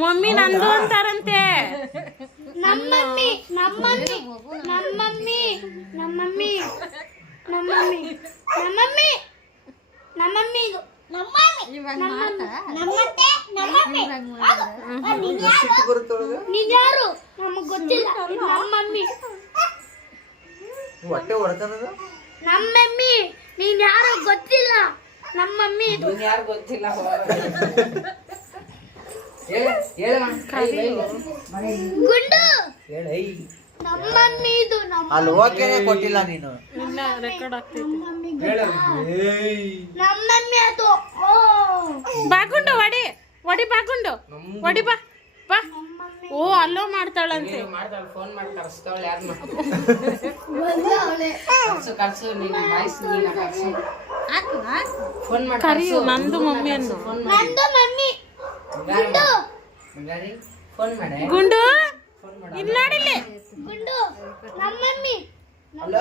Mummy ನಂದು ಅಂತಾರಂತೆ. ನಮ್ಮಮ್ಮಿ ನಮ್ಮಮ್ಮಿ ನಮ್ಮಮ್ಮಿ ನಮ್ಮಮ್ಮಿ ನಮ್ಮಮ್ಮಿ ನಮ್ಮಮ್ಮಿ ನಮ್ಮಮ್ಮಿ ಇದು ನೀನ್ಯಾರು ನಮಗ್ ಗೊತ್ತಿಲ್ಲ. ನಮ್ಮಮ್ಮಿ ಹೊಟ್ಟೆ ಹೊಡ್ತಾನದ ನಮ್ಮಮ್ಮಿ ನೀನ್ಯಾರು ಗೊತ್ತಿಲ್ಲ. ನಮ್ಮಮ್ಮಿ ಇದು ಯಾರು ಗೊತ್ತಿಲ್ಲ. ಗುಂಡು ಹೇಳೈ ನಮ್ಮಮ್ಮಿ ಇದು ಅಲ್ಲಿ ಓಕೆನೆ ಕೊಟ್ಟಿಲ್ಲ ನೀನು. ಇಲ್ಲ ರೆಕಾರ್ಡ್ ಆಗ್ತೈತಿ. ನಮ್ಮಮ್ಮಿ ಅದು. ಬಾಗುಂಡು ಹೊಡಿ ಹೊಡಿ ಬಾಗುಂಡು ಹೊಡಿ ಬಾ ಬಾ. ಓ ಅಲ್ಲೋ ಮಾಡ್ತಾಳಂತೆ. ಮಾಡ್ತಾಳೆ ಫೋನ್ ಮಾಡಿ ಕರ್ಸ್ತಾವಳೆ. ಯಾರು ಕರ್ಸು ನೀನು ವಾಯ್ಸ್ ನೀನು ಕರ್ಸು. ಫೋನ್ ಮಾಡಿ ಕರಿಯು ನಂದು ಮಮ್ಮಿಯನ್ನು. ನಂದು ಮಮ್ಮಿ ಗುಂಡು ಫೋನ್ ಮಾಡಿ ಗುಂಡು ಫೋನ್ ಮಾಡಿ ಇಲ್ಲಿ ನೋಡಿಲ್ಲಿ ಗುಂಡು ನಮ್ಮಮ್ಮಿ ಹಲೋ